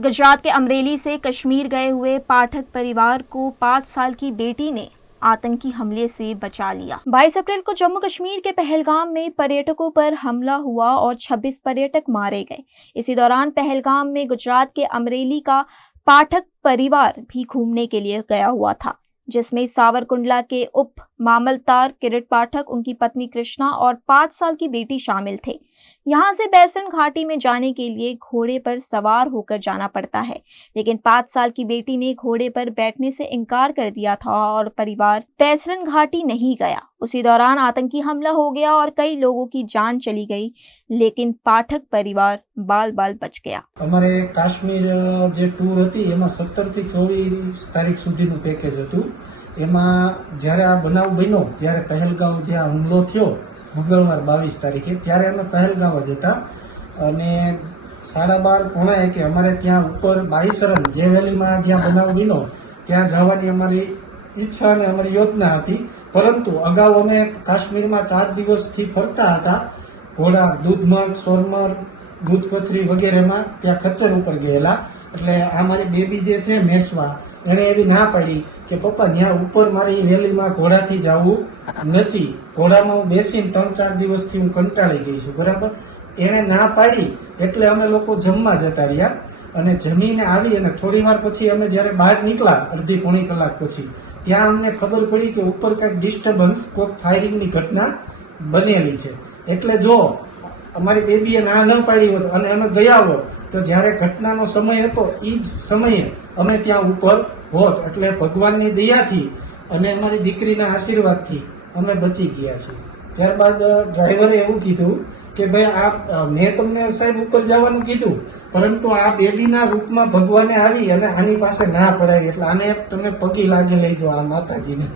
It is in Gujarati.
गुजरात के अमरेली से कश्मीर गए हुए पाठक परिवार को 5 साल की बेटी ने आतंकी हमले से बचा लिया। 22 अप्रैल को जम्मू कश्मीर के पहलगाम में पर्यटकों पर हमला हुआ और 26 पर्यटक मारे गए। इसी दौरान पहलगाम में गुजरात के अमरेली का पाठक परिवार भी घूमने के लिए गया हुआ था, जिसमें सावरकुंडला के उप मामलतदार किरीट पाठक, उनकी पत्नी कृष्णा और 5 साल की बेटी शामिल थे। यहाँ से बैसरण घाटी में जाने के लिए घोड़े पर सवार होकर जाना पड़ता है, लेकिन 5 साल की बेटी ने घोड़े पर बैठने से इनकार कर दिया था और परिवार बैसरण घाटी नहीं गया। उसी दौरान आतंकी हमला हो गया और कई लोगों की जान चली गई, लेकिन पाठक परिवार बाल बाल बच गया। हमारे काश्मीर जे टूर हती एमां 17 થી 24 તારીખ સુધીનું પેકેજ હતું। એમાં જ્યારે આ બનાવ બન્યો, જ્યારે પહેલગામ જે હુમલો થયો મંગળવાર 22 તારીખે, ત્યારે અમે પહેલગામ જ હતા અને 12:30 પોણા એકે અમારે ત્યાં ઉપર બાઈસરન જે વેલીમાં જ્યાં બનાવ બન્યો ત્યાં જવાની અમારી ઈચ્છા અને અમારી યોજના હતી, પરંતુ અગાઉ અમે કાશ્મીરમાં 4 દિવસથી ફરતા હતા। ઘોડા દૂધમગ, સોરમર, દૂધપથરી વગેરેમાં ત્યાં ખચ્ચર ઉપર ગયેલા, એટલે આ મારી બેબી જે છે મેસવા, એણે એવી ના પાડી કે પપ્પા ત્યાં ઉપર મારી વેલીમાં ઘોડાથી જવું નથી, ઘોડામાં હું બેસીને 3-4 દિવસથી હું કંટાળી ગઈ છું, બરાબર। એણે ના પાડી એટલે અમે લોકો જમવા જતા રહ્યા અને જમીને આવી અને થોડી વાર પછી અમે જ્યારે બહાર નીકળ્યા અડધી પોણી કલાક પછી, ત્યાં અમને ખબર પડી કે ઉપર કંઈક ડિસ્ટર્બન્સ, કોઈક ફાયરિંગની ઘટના બનેલી છે। એટલે જો અમારી બેબીએ ના ન પાડી હોત અને અમે ગયા હોત તો જ્યારે ઘટનાનો સમય હતો એ જ સમયે અમે ત્યાં ઉપર હોત, એટલે ભગવાનની દયાથી અને અમારી દીકરીના આશીર્વાદથી અમે બચી ગયા છીએ। ત્યારબાદ ડ્રાઈવરે એવું કીધું કે ભાઈ આ મેં તમને સાહેબ ઉપર જવાનું કીધું, પરંતુ આ બેબીના રૂપમાં ભગવાને આવી અને આની પાસે ના પડાવી, એટલે આને તમે પગે લાગી લઈ જાઓ આ માતાજીને।